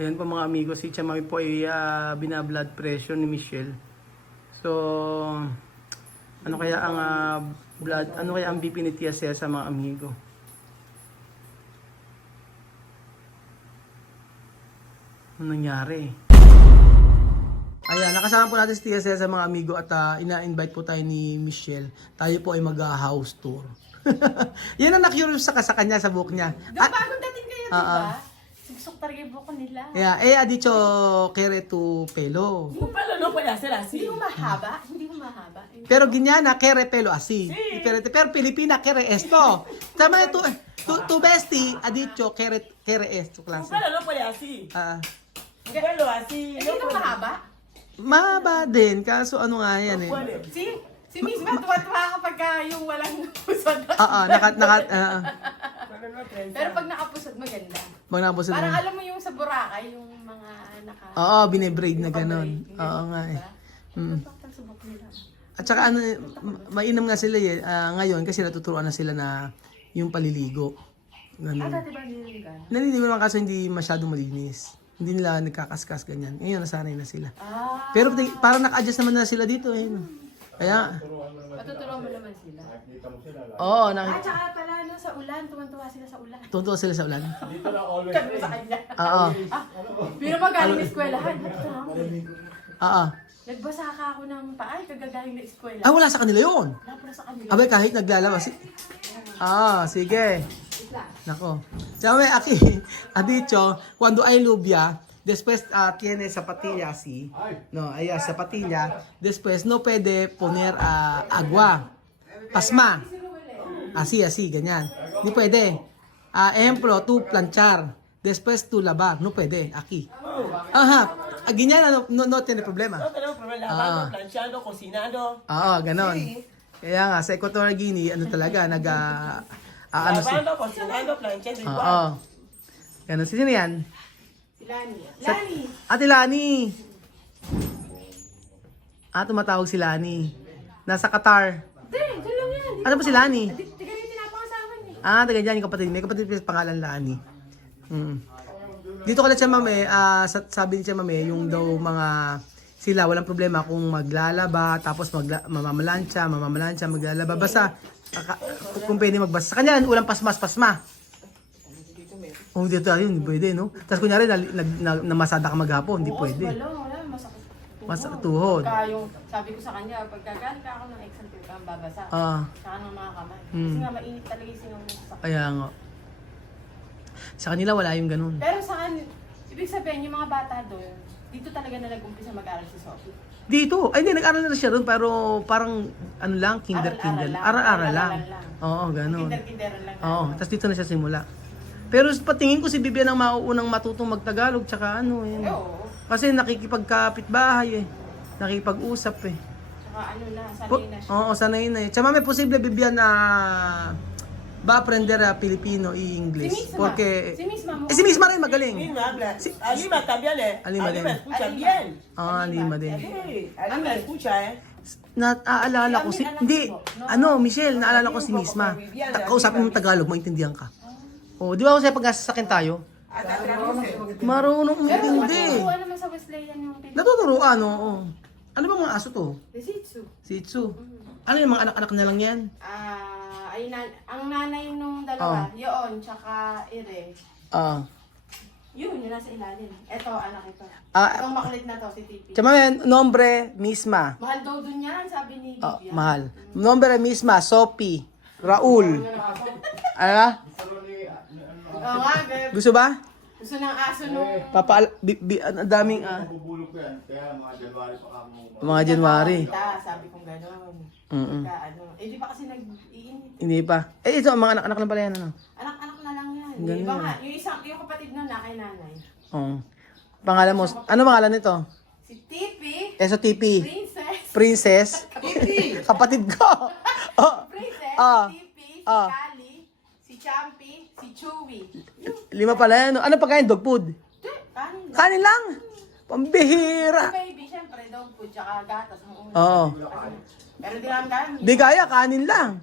Ayan po mga amigo, si Chamami po ay binablood pressure ni Michelle. So, ano kaya ang BP ni Tia Cel sa mga amigo? Ano nangyari? Ayan, nakasama po natin si Tia Cel sa mga amigo at ina-invite po tayo ni Michelle. Tayo po ay mag-house tour. Yan ang na-curious sa kanya, sa book niya. Bagong dating kayo, diba? Suksok talaga yung buko nila. Yeah, dicho kere tu pelo. Hindi mo pala, no? Pala sila, Hindi mo mahaba. Hindi mo mahaba. Pero ginyana kere pelo así. Pero Pilipina kere esto. Tama tu besti ha dicho kere esto clase. Pala no pala así. Pelo así. Hindi ka mahaba? Mahaba din kaso ano nga yan eh. Si Miss Ba, tuwa-tuwa kapag yung walang pusod. Pero pag nakapusod, maganda. Parang alam mo yung sa Boracay, yung mga Oo, bine-braid na ganun. Oo nga eh. At saka ano, mainam nga sila eh, ngayon kasi natuturuan na sila na yung paliligo. Ganun. dati ba nililigan? Naliligo naman kaso hindi masyadong malinis. Hindi nila nagkakaskas ganyan. Ngayon nasanay na sila. Pero parang naka-adjust naman na sila dito eh. Kaya Matuturuan mo naman sila. Oo, Tsaka pala no, sa ulan, tuwan-tuwa sila sa ulan. tuntua sila sa ulan. Kami sa kanya. Oo. Pero magaling eskwelahan. Oo. Nagbasa ka ako ng paay, kagagaling na eskwela. Wala sa kanila yun. Wala sa kanila. Abay, kahit naglalabas. Sige. Nako. Sabi, aquí, ha dicho, cuando hay lluvia, después tiene zapatilla así. No, ay zapatilla. Después no puede poner agua. Pasma. Así, ganyan. Ni pwede. Ejemplo, tú planchar. Después tú lavar. No puede. Aquí. Ajá. Ganyan, no tiene problema. No tenemos problema lavando, planchando, cocinando. Oo, ganon. Kaya nga, sa Equatorial Guinea, ano talaga, Lavando, cocinando, planchando igual. Oo. Ganon. Sino yan? Si Lani. Lani! Ate Lani! Tumatawag si Lani. Nasa Qatar. Dyan lang yan. Ano ba si Lani? Tiga yung tinapangasawa niya. Taga dyan yung kapatid. May kapatid pangalan Lani. Dito kala siya mame, sabi ni siya mame, yung daw mga sila, walang problema kung maglalaba, tapos mamamalansya, maglalaba. Basta, kung pwede magbasa. Sa kanya, ulang pasma. Dito ayun, hindi pwede, no? Tapos kunyari, namasada ka maghapon, hindi pwede. Wala, masakit. Masakit tuhod. Yung, sabi ko sa kanya, pagkagaling ka ako ng exam paper, kang babasa. Saka ng mga kamay. Kasi nga, mainit talaga yung sinong sa Kaya nga. Sa kanila wala yung ganun. Pero saan, ibig sabihin, yung mga bata doon, dito talaga na nag-umpisa mag-aral si Sophie. Dito? Ay, hindi, nag-aral na siya doon, pero parang, ano lang, kinder. Aral lang. Oo, ganun. Kinder-kinderan lang. Oo, tapos dito na siya simula. Pero patingin ko si Bibian ang mauunang matutong magtagalog, tsaka ano, yun. Oo. Kasi nakikipagkapit-bahay eh. Nakikipag-usap eh. Tsaka ano na, sanay na siya. Oo, sanay na eh. Tsaka may posible Bibian na va aprender Filipino y English. Si Misma. Porque Si Misma mo. si Misma rin magaling. Lima habla. Alima también, Alima din. Alima escucha bien. Lima din. Sí, Alima escucha, Naaalala ko si Michelle, naalala ko si Misma. Kausapin mo Tagalog, maintindihan ka. Di ba ako sa pag-asasakin tayo? Marunong umintindi. Natuturuan naman sa Wesleyan yung Natuturuan, oo. Ano ba mga aso to? Shih Tzu. Shih Tzu. Ano yung mga anak-anak na lang yan? Ang nanay nung dalawa, yun, tsaka Ire. Yun nasa ilalim. Ito, anak ito. Itong makulit na to, si Tipi. Tsaka nombre misma. Mahal daw dun yan, sabi ni Vivian. Mahal. Nombre misma, Sophie, Raul. Ano? Oo nga, babe. Gusto ba? Gusto ng aso nung... Ang daming Mabubulok ko yan, kaya mga January pa kami. mga January. Sabi kong gano'n. Di pa kasi nag-iinit. Hindi pa. Ito, ang mga anak-anak lang pala yan. Ano? Anak-anak na lang yan. Ganun. Iba nga, yung kapatid nun na kay nanay. Pangalan mo, ano pangalan nito? Si Tipi, Eso Tipi. Princess, Princess. Kapatid ko. Princess, Ah. si Tipi, si Kali, si Champi, si Chewy. 5 pala yan. Ano pagkain? Dog food? Kanin. Kanin lang. Pambihira. Baby, syempre, dog food, tsaka gatas. Oo. Pero di naman kaya. Di kaya, kanin lang.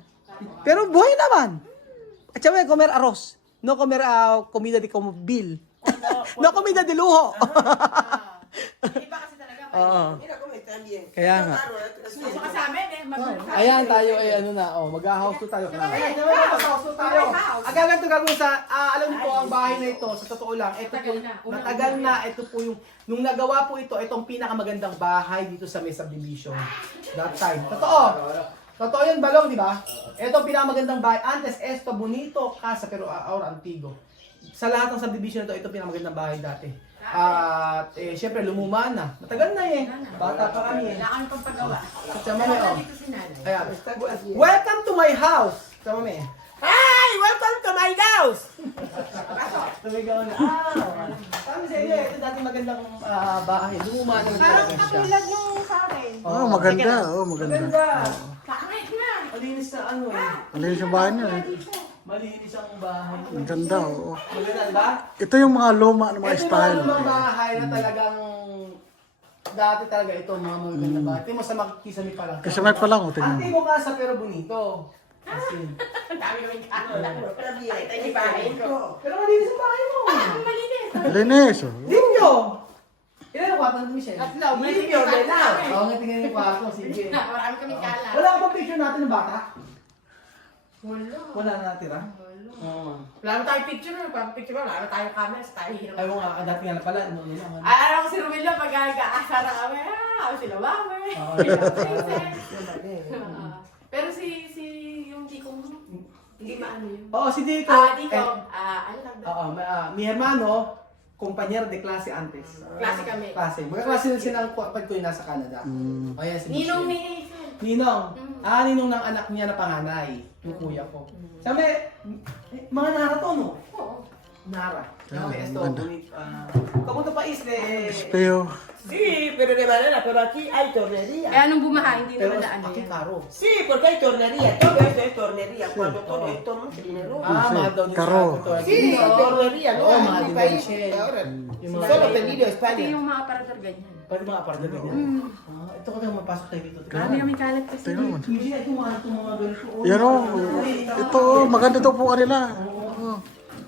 Pero buhay naman. At saka may comer arroz. no comer comida de como bil. No comida de luho. Iba kasi talaga. Oo. Mira cómo están bien. Kaya nga. Saka sa amin eh. Ayan tayo, ano na, mag-house tour tayo. Ayan, mag-house tour tayo. Ang ganito gagawin sa, alam niyo po, ang bahay na ito, sa totoo lang, ito po, matagal na, ito po yung, nung nagawa po ito, itong pinakamagandang bahay dito sa may subdivision. That time. Totoo. Totoo yun, Balong, di ba? Ito ang pinakamagandang bahay. Antes esto, bonito, casa, pero ahora antigo. Sa lahat ng subdivision na ito pinakamagandang bahay dati. At syempre lumuma na. Matagal na eh. Bata pa kami eh. Wala kami pang paggawa. Sa mami, oh. Dito si nanay. Ayan. Welcome to my house. Sa mami. Hi, welcome to my house. Tumigaw na. Sabi sa inyo, ito dati magandang bahay. Lumuma na Parang talaga siya. katulad nung sa akin. Maganda. Maganda. Maganda. Kakait na. Malinis na ano eh. Malinis yung bahay niya. Malinis ang bahay. Ang ganda, oo. Maganda ba? Ito yung mga luma ng mga Ito style. yung mga bahay na talagang dati talaga ito mga magandang bahay. Ito mo sa makikisami pa lang. Kasi may pa lang, tingnan mo. Antimo casa pero bonito. Kasi. Ang dami namin kakala. Pero bien. Ito yung bahay ko. Pero malinis ang bahay mo. Ang malinis. Linis, oh. Limpyo! Ilan ang kwarto ni Michelle? Tatlo. Limpyo, ordenado. Oo nga, tingnan yung kwarto. Sige. Marami kami kala. Wala ka ba picture natin ng bata? Wala. Wala na natira? Oo. Wala na tayong picture. Pag-picture mo, wala na tayong camera. Sa tayo hirap. Ay, nga, dati nga na pala. Ano naman? Alam ko si Romilo pag nag-aasara kami. Ako sila mami. Oo, Pero si yung di ko hindi maano yun. Oo, si Dico. Dito. Ano lang daw? Oo, mi hermano, compañero de clase antes. Klase kami. Klase. Magkaklase na silang pag ko yung nasa Canada. O yan, si Ninong Michelle. ni Hazel. Ninong. Ninong ng anak niya na panganay. Yung kuya ko. Sabi, mga Nara to, no? Oo. Nara. Sabi, esto, ganda. bonit. Kapunta pa isle. Speo. Sí, pero de manera, pero aquí hay tornería. Kaya nung bumaha, hindi Pero naman naano aquí yan. caro. Sí, porque hay tornería. Todo esto es tornería. Cuando todo esto no es dinero. Mahal daw din Caro. sa Sí, tornería. No, Oo, en mahal mi din país. Michelle. Ahora, Yung mga- solo pedido Pati España. yung mga aparador ganyan. Pwede mga apartment ganyan. Ito ko tayo mapasok tayo dito. Marami kami kalat kasi. Tingnan mo. Michelle, ito mga ganito. Yan, oh. Ito, maganda to po kanila. Oo.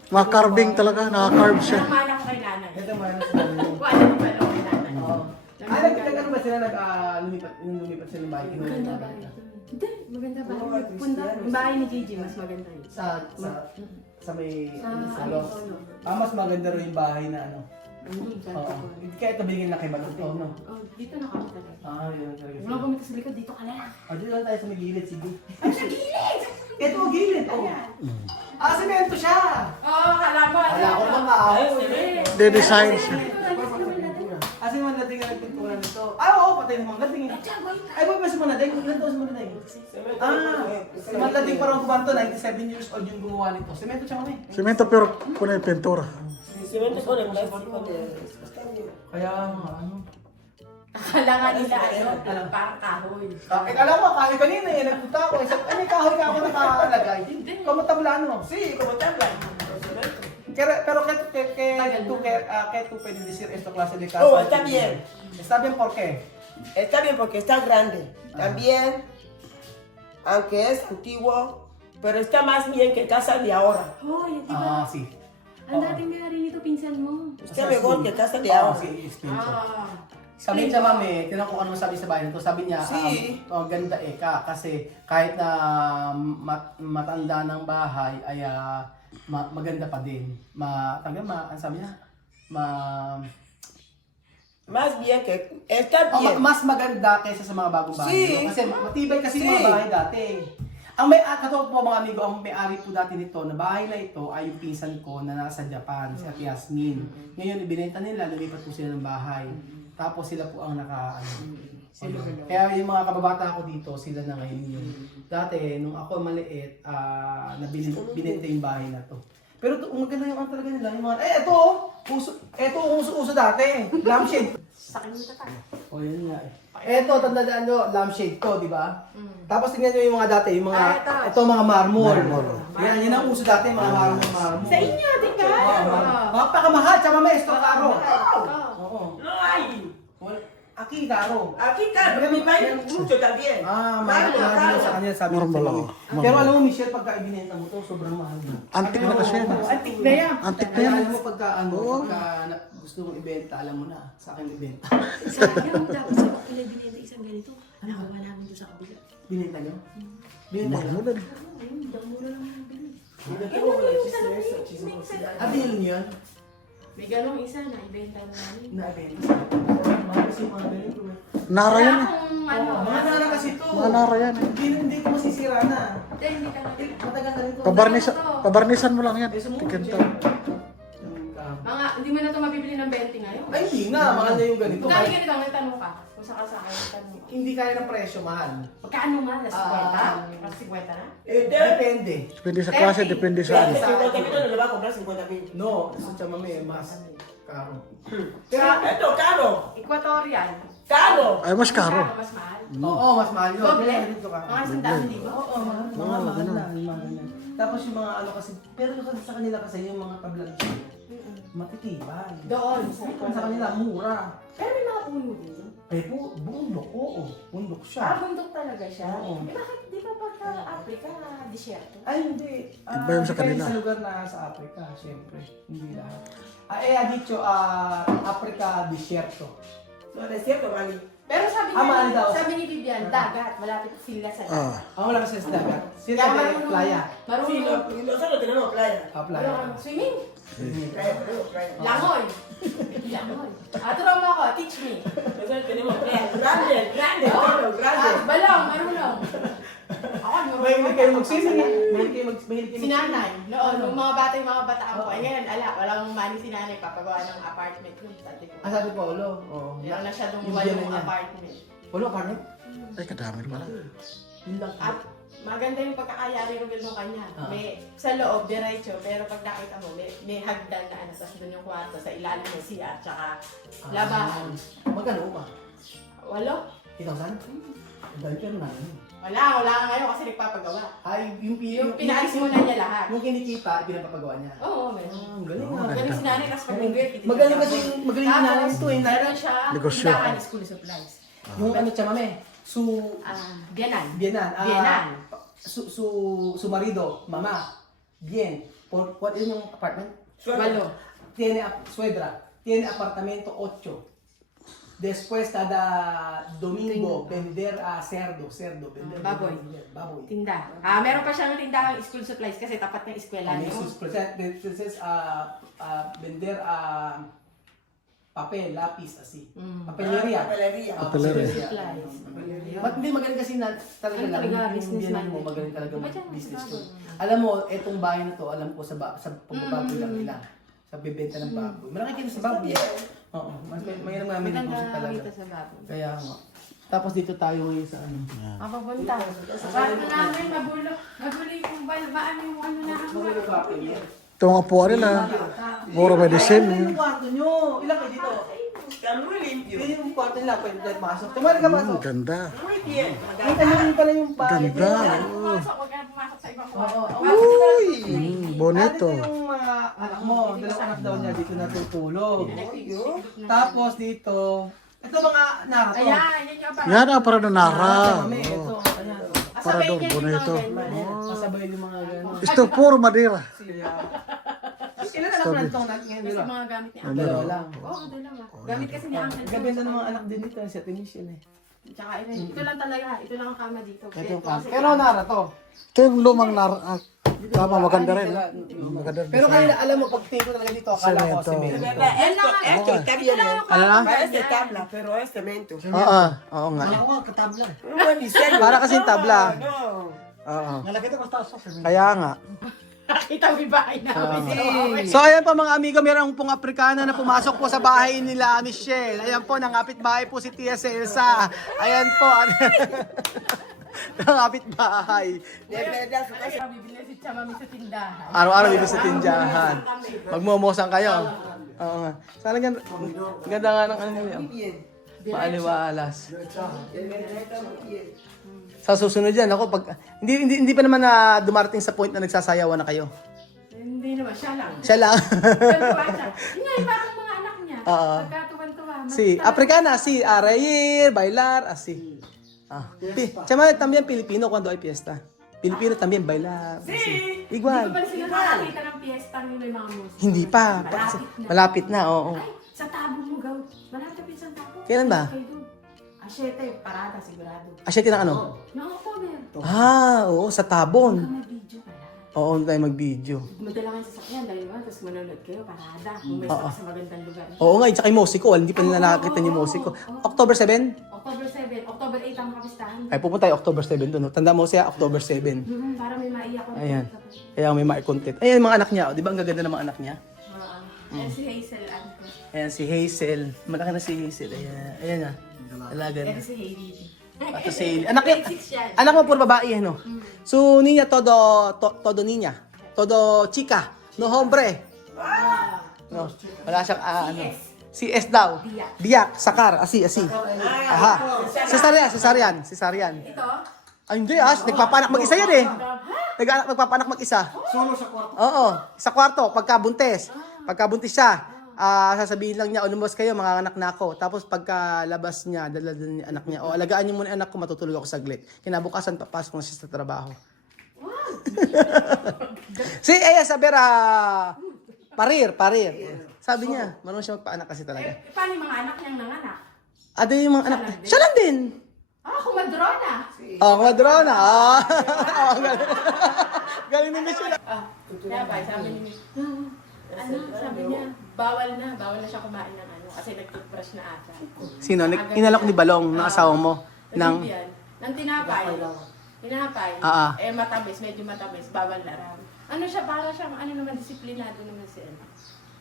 Mga carving talaga, naka-carve siya. Ang mana ko kay nanay. Ito mga sa kanila. Kung ano ba lang kay nanay. Nagkano ba sila lumipat sila ng bahay? Maganda ba ito? Hindi, maganda ba? Punta. Yung bahay ni Gigi, mas maganda yun. Sa may Sa Los. Solo. Mas maganda rin yung bahay na ano. Ganda Oo. ko. Kaya ito binigyan na kay Balong to, no? Oh, dito na kami talaga. Yun talaga. Wala pumunta sa likod, dito ka lang. Dito lang tayo sa may gilid, sige. Ay, sa gilid! Ito, gilid, oh. Semento siya! Oo, kala mo. Wala ko naman kahoy. De-design siya. Kasi mga dating ang nagpintura nito. Oo, patay ng mga dating. Ay, wag ba si mga dating? Ilan taon si mga dating? Si mga dating parang kubanto, 97 years old yung gumawa nito. Semento siya kami. Semento pero punay pintura. Cemento con el plástico de estaño. Kaya nga, ano. Akala nga nila, parang kahoy. Alam mo, kahit kanina eh, nagpunta ako. Ay, may kahoy ka ako nakalagay. Kamutabla, Sí, como tabla. Pero que tú puedes decir esto clase de casa. Oh, está bien. Está bien, ¿por qué? Está bien porque está grande. También, aunque es antiguo, pero está más bien que casa de ahora. Hoy, di ba? Sí. Ang dating may hari nito, pinsan mo. Está mejor que casa de Oo, ahora. si Expenso. Sabi niya, mami, tinan ko ano sabi sa bahay nito. Sabi niya, Si. ganda kasi kahit na matanda ng bahay ay maganda pa din. Ano sabi niya? Más bien que está bien. Mas maganda kaysa sa mga bagong bahay. Si. Kasi matibay kasi Si. yung mga bahay dati. Ang katulad po mga amigo, ang may-ari po dati nito, na bahay na ito ay yung pinsan ko na nasa Japan, si Ate Yasmin. Ngayon, ibinenta nila, lumipat po sila ng bahay. Tapos sila po ang Kaya yung mga kababata ko dito, sila na ngayon yun. Dati, nung ako maliit, binenta yung bahay na to. Pero ang maganda yung talaga nila, yung mga, ito uso dati, lampshade. Sa akin nito pa. O yun nga eh. Ito, tandaan nyo, lampshade to, di ba? Tapos tingnan nyo yung mga dati, yung mga, ito mga marmol. Yan ang uso dati, mga marmol. Sa inyo, di ba? Mapakamahal, tsaka may esto karo. Oo. No hay. Aki, Karo. Aquí, claro, porque mi país mucho también. Mahal Caro, na caro. sa kanya, sabi ko Normal sa ako. mami. Pero alam mo, Michelle, pagka ibinenta mo to, sobrang mahal mo. Antik na kasi yan. Antik na yan. Antik na Kaya yan. alam mo, pagka gusto mong ibenta, alam mo na, sa akin ibenta. Sa akin, tapos sa kapila binenta isang ganito. Nakuha namin doon sa kabila. Binenta nyo? Binenta nyo? Mahal din. Ayun, mura lang yung bili. At yun yun? May ganong isa na ibenta na namin. Na-ibenta sa akin. Mahal kasi yung mga ganito. Nara Wala yan eh. akong ano. Mga nara kasi to. Mga nara yan eh. Hindi ko masisira na. Hindi ka na. Matagal na rin to. Pabarnisan mo lang yan. Eh, sumuot Tikinto. siya. Mga, hindi mo na ito mabibili ng 20 ngayon. Ay, hindi nga. Mahal na yung ganito. Magkano ganito? May tanong ka. Kung sakasakay, may tanong ka. Hindi kaya ng presyo, mahal. Magkano man? Las 50? Las 50 na? Depende. Depende sa klase, depende sa ano. 50 no le va a comprar 50,000. No, sa chamame, mas caro. Pero esto caro, Equatorial. caro. Ay, mas karo. Mas mahal. Oo, mas mahal yun. Doble? Dito ka. Mga 100,000, di ba? Oo, mahal. Mga mahal na. Yung mga ganyan. Tapos yung mga ano kasi, pero sa kanila kasi yung mga kablog matitibay. Doon. Sa kanila, mura. Pero may mga puno dito. Eh, bundok, oo. Bundok siya. Bundok talaga siya. Oo. Eh, bakit di ba pagka Africa, disyerto? Ay, hindi. Iba yung sa depende kanila. sa lugar na sa Africa, syempre. Hindi lahat. Dicho, Africa, desierto. No, no es cierto, Mali. Pero sabi Mali daw. sabi ni Vivian, dagat, malapit sila sa Ah. dagat. Wala kasi sa dagat. Sila Kaya may marunong- playa. Sí, Marunong. nosotros tenemos playa. Playa. Marunong swimming. Playa, tenemos playa. Langoy. Langoy. Turo mo ako, teach me. Nosotros tenemos playa. Grande, grande, todo, grande. Balong, marunong. Ako, Mahilig kayo mag-swimming eh. Mahilig kayo Si nanay, noon, nung mga bata yung mga bataan ko, ay ngayon, walang money si nanay, papagawa ng apartment room. Sabi ko, Sabi Paulo. Oo. meron na siya dong Yung walong biyanan niya. apartment. Paulo, apartment? Ay, kadami pala. Yun lang. At maganda yung pagkakayari Ruel nung kanya. Ah. May sa loob, diretso, pero pag nakita mo, may hagdan na ano, tapos doon yung kwarto, sa ilalim ng CR, tsaka labahan. Magkano ba? 8? 8,000? Ang dami pero na. Wala nga ngayon kasi nagpapagawa. Ay, Yung pinaalis muna niya lahat. Yung kinikita, pinapapagawa niya. Oo, meron. Ang galing Oo, ah. Galing si nanay, kasi pag linggo, Magaling kasi magaling yung nanay ito eh. Meron siya, Negosyo. tindahan, school supplies. Yung ano siya mame, Biyanan. Bienan. Bienan. Su marido, mama. Bien. What is yung apartment? Walo. Suegra. Tiene apartamento 8. Después cada domingo vender cerdo, vender Baboy. baboy. Tinda. Meron pa siyang tindahan school supplies kasi tapat ng eskwela May niyo. Después vender papel, lapis, así. Papelería. Papelería. Papelería. Supplies. Ba't hindi magaling kasi na talaga Ano lang, talaga, yung business biyanan mo minded. magaling talaga Ba't yan? business to. Bago. Alam mo, etong bahay na to, alam ko sa pagbababoy lang nila. Sa bibenta ng baboy. Malaki kita sa baboy. Oo, mas may naman may Maganda negosyo talaga. kita sa baboy. Kaya nga. Tapos dito tayo ngayon sa ano. Papunta. Sa kwarto namin, magulo yung balbaan yung ano na hanggang. Ito ang apuan nila. Puro medicine. Ano yung kwarto nyo? Ilan kayo dito? Está muy limpio. Yun yung kwarto nila, pwede tayo masok. Tumari ka pasok. Ganda. Muy bien. Ay, tanongin pala yung bahay. Ganda. Pumasok, huwag ka na pumasok sa ibang kwarto. Bonito. Ito yung mga anak mo. Dalawang anak daw niya dito natutulog. Tapos dito, ito mga nara to. Ayan, yan yung apartment. Yan ang para na nara. Mami, ito. Ayan. Para daw Kasabay niya yung bonito. mga ganyan. Kasabay yung mga gano'n. Ito puro madera. Ilan anak mo na itong ngayon? Kasi Dalawa? mga gamit ni Ano? Uncle. Dalawa lang. Oo, dalawa. Gamit kasi ni Uncle. Gaganda ng mga anak din dito. Si Ate Michelle eh. Tsaka ito lang talaga. Ito lang ang kama dito. Ito yung kasi- Pero nara to. Ito yung lumang nara. Tama, maganda rin. Maganda rin. Pero kanina alam mo, pag tingin ko talaga dito, akala ko Cemento. cemento. Esto está bien. Ano na? Parece tabla, pero es cemento. Oo nga. Un buen diseño. Para kasing tabla. No. Oo. Kaya Kaya nga. Nakita mo yung bahay namin. So ayan po mga amigo, meron pong Aprikana na pumasok po sa bahay nila Michelle. Ayan po, nangapit bahay po si Tia Elsa. Ayan po. Nangapit bahay. De verdad, su casa. Bibili si Chamami sa tindahan. Araw-araw bibis sa tindahan. Magmumosang kayo. Oo nga. Sana ganda, ganda nga ng ano nila. Bien. Maaliwalas. De verdad está muy bien. Sa susunod yan, ako pag hindi pa naman na dumarating sa point na nagsasayawan na kayo. Hindi naman, siya lang. Siya lang. Tuwan-tuwa siya. Yun nga, yung parang mga anak niya. Oo. Pagkatuwan-tuwa, Sí, africana, sí. A reír, bailar, así. Ah. Chama, también Pilipino cuando hay fiesta. Pilipino también bailar. Así. Hindi Igual. ko pa sila nakakita ng piyesta ng may mga musik. Hindi pa. Malapit na, oo. Ay, sa tabo mo, gaw. Malapit sa tabo. Kailan ba? Kayo dun. Asyete, parada sigurado. Asya ng ano? No, October. Oo, sa Tabon. May video pala. Oo, tayo mag-video. Madala kayo sa sakyan, dahil naman, tapos manonood kayo, parada. Kung may stop sa magandang lugar. Oo nga, tsaka yung musiko. Hindi pa nila nakakita yung musiko. October 7? October 7, October 8 ang kapistahan. Ay, pupunta tayo October 7 doon. No? Tanda mo siya, October 7. Para may maiyak ko. Ayan. Kaya may ma-content. Ayan, mga anak niya. Di ba ang gaganda ng mga anak niya? Yan si Hazel, ano ko. Ayan, si Hazel. Malaki na si Hazel. Ayan, ayan na. Alaga na. Yan si Hailey. Ito si Hazel. Anak, Grade 6 yan. anak mo puro babae, no? So, niña, todo niña. Todo chica. No hombre. No, wala siyang, ano. Si S daw. Biyak. Sakar. Asi. Aha. Cesarean. Ito? Ay, hindi nagpapanak mag-isa yan eh. Magpapanak mag-isa. Solo sa kwarto. Oo, sa kwarto, pagkabuntis. Pagkabuntis siya, sasabihin lang niya, lumabas kayo, mga anak na ako. Tapos pagkalabas niya, dala niya anak niya, alagaan niyo muna anak ko, matutulog ako saglit. Kinabukasan, papasok na siya sa trabaho. Si Aya Sabera, parir. Sabi niya, marunong siya magpaanak kasi talaga. Paano yung mga anak niyang nanganak? Ano yung mga anak? Siya lang din. Kumadrona. Kumadrona. Galing ni Michelle. Kaya ba, sabi ni Miss, sabi niya, bawal na siya kumain ng ano, kasi nag-toothbrush na ata. Sino? Inalok ni Balong, ng asawa mo. Nang tinapay. Matamis, medyo matamis, bawal na raw. Ano siya, para siyang, naman, disiplinado naman si ano.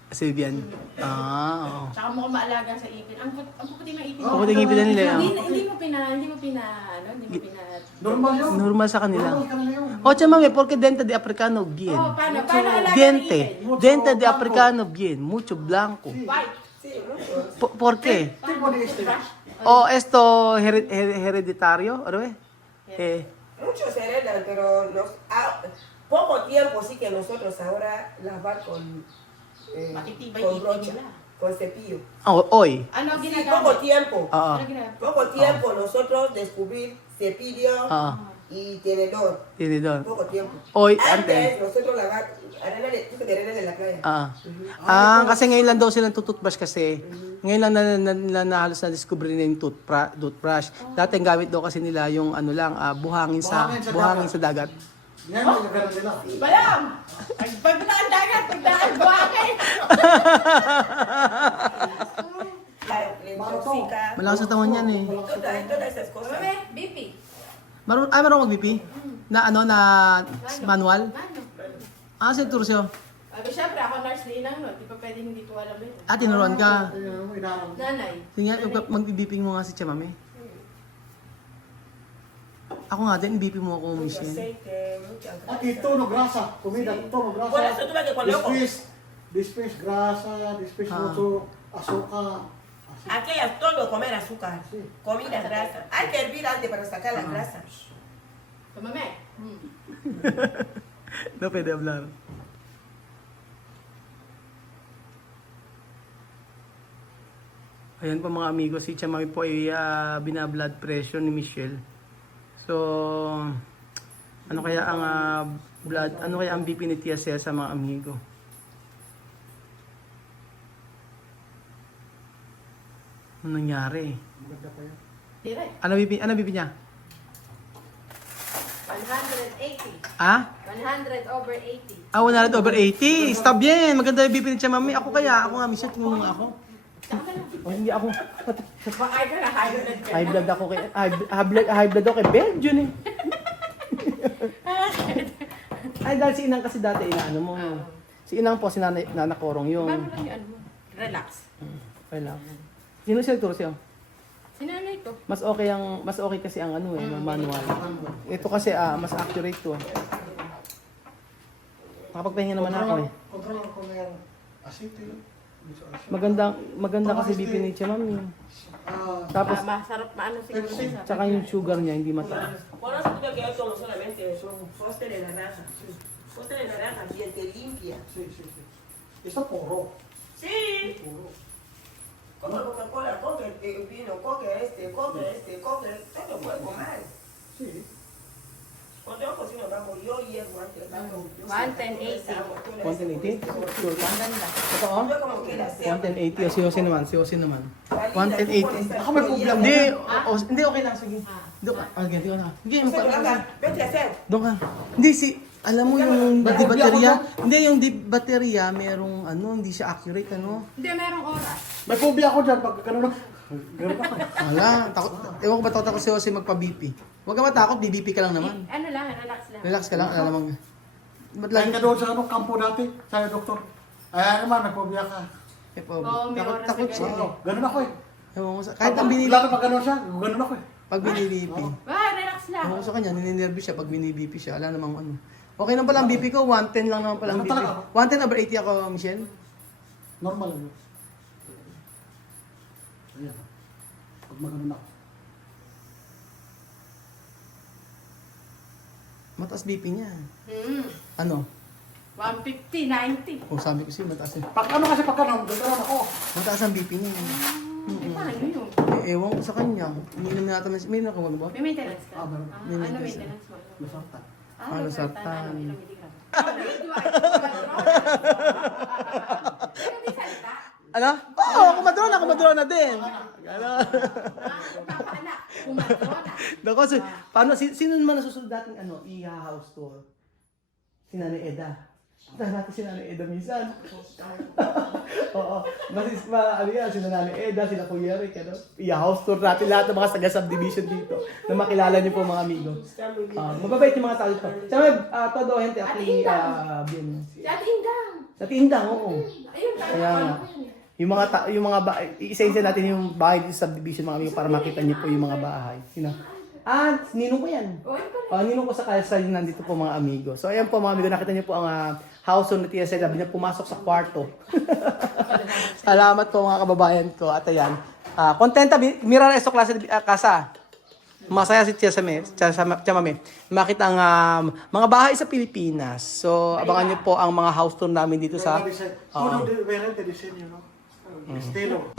Si Vivian. Oo. Tsaka mukhang maalaga sa ipin. Ang puputi ng ipin. Puputi ng ipin na nila. Hindi mo pina. Normal yun. Normal sa kanila. Normal kanila yun. Oye, mami, porque dente de africano bien. Paano alaga Diente. Dente de africano bien. Mucho blanco. White. ¿Por qué? Tipo de este. O esto hereditario, ¿o Muchos heredan, pero poco tiempo sí que nosotros ahora lavar con brocha, con cepillo. Hoy. Ano Sí, ginagawa? poco tiempo. Oo. Poco tiempo nosotros descubrir cepillo Oo. y tenedor. Tinidor. Poco tiempo. Hoy, Antes antes. nosotros lavar arena de la playa. Kasi ngayon lang daw silang tututbrush kasi. Ngayon lang na halos na-discover nila yung toothbrush. Dati ang gamit daw kasi nila yung ano lang, buhangin sa dagat. Yan ang gagawin nila. Balam! Pagdaan dagat, pagdaan buhangin! La intoxica. Malakas sa tawan yan eh. Todas esas cosas. Mami, BP. Marunong mag-BP? Na manual? Ano? Si Turcio. Siyempre, ako nurse ni Inang, no? Di pa pwede hindi ko alam yun. Tinuruan ka. Nanay. Sige, mag-BPing mo nga si Chamame. Ako nga din, BP mo ako, Michelle. Aceite, mucha grasa. Ito no grasa. Comida, ito no grasa. Por eso tuve que ponerlo. Después grasa, después mucho azúcar. Aquellas, todo comer azúcar. Sí. Comida grasa. Hay que hervir antes para sacar la grasa. Mami. No pwede hablar. Ayan po mga amigo, si Chamami po ay binablood pressure ni Michelle. So, ano kaya ang BP ni Tia Cel sa mga amigo? Ano nangyari? Maganda pa yan. Direct. Ano BP niya? 180. Ah? 100 over 80. 100/80. Está bien. Maganda yung BP ni Chamami. Ako nga, Michelle, tingnan mo ako. Oh, hindi ako. Ay ka na, High blood ako kay high blood ako kay Belgian eh. Ay dahil si Inang kasi dati inaano mo. Si Inang po si Nana Korong yung. Bago lang yung ano mo. Relax. Okay lang. Sino siya Turcio? Sinanay ko. Mas okay kasi ang ano eh, manual. Ito kasi mas accurate to. Makapagpahinga naman ako eh. Control ko na yan. Aceite. Maganda kasi BP ni Chamami. Tapos Masarap maano siguro sa. tsaka yung sugar niya hindi mataas. Por eso tuve que yo tomo solamente soste de naranja. Soste de naranja, bien te limpia. Sí. Está puro. Sí. Puro. Come Coca-Cola, coge vino, coge todo puede comer. Sí. Cuando yo cocino, vamos, yo hiervo antes, vamos. 110.80. 180? Sure ka? Ang ganda. Ito oh. Yo como quiera hacer. 180 o si Jose naman, si Jose naman. 180. Ako may problem. Hindi, okay lang, sige. Doon ka. Ganti ko na. Hindi, Vete a hacer. doon ka. Hindi, alam mo yung di baterya, hindi yung di baterya, merong hindi siya accurate, Hindi, merong oras. May phobia ako dyan pag gano'n ako. Gano'n ako. Wala, takot, ewan ko ba takot ako si Jose magpa-BP. Huwag ka matakot, BBP ka lang naman. Ano lang, relax lang. Relax ka lang, alam mo. Ba't Lain lagi ka doon sa kampo dati, sa doktor. Ay, naman, nagphobia ka. Oo, may oras na takot siya. Oo, gano'n ako eh. Ewan ko sa, kahit ang binili, Lalo pag gano'n siya, gano'n ako eh. pag binibp. Relax lang. Ewan ko sa kanya, nininervous siya pag binibp siya, wala namang ano. Okay lang pala ang BP ko, 110 lang naman pala ang Ano BP. talaga? 110 over 80 ako, Michelle. Normal yun. Ayan. Pag magano'n ako. Mataas BP niya. Hmm. Ano? 150, 90. Oh, sabi ko siya, mataas eh. Pag ano kasi pag gano'n, gano'n ako. Mataas ang BP niya. Paano yun? Ewan ko sa kanya. Umiinom na natin. May inom ka ba? May maintenance ka? Ah, meron. Ano maintenance mo? Masarta. Ano, sartan. Ilang miligram? Hindi salita. Ano? Oo, kumadrona din. Ano? Papaanak. Kumadrona. Naku, paano, sino naman nasusunod dating i-house tour? Si Nanay Eda. Punta natin si Nanay Eda minsan. Oo. Si Nanay Eda, sila Kuya Rick, i-house tour natin lahat ng mga taga-subdivision dito na makilala niyo po mga amigo. Mababait yung mga tao dito. Tsaka todo gente aquí, bien. Si Ate Indang. Sa Tindang, oo. Ayun, Kaya nga. Yung mga isa-isa natin yung bahay dito sa subdivision mga amigo para makita niyo po yung mga bahay. Ninong ko yan. Ninong ko sa kalsada yung nandito po mga amigo. So ayan po mga amigo, nakita niyo po ang house on the TSA. Sabi niya pumasok sa kwarto. Salamat po mga kababayan ko. At ayan. Kontenta, mirar esto klase kasa. Masaya si Chamame. Makita ang mga bahay sa Pilipinas. So abangan niyo po ang mga house tour namin dito sa... Uno de diferente diseño, no? Estilo.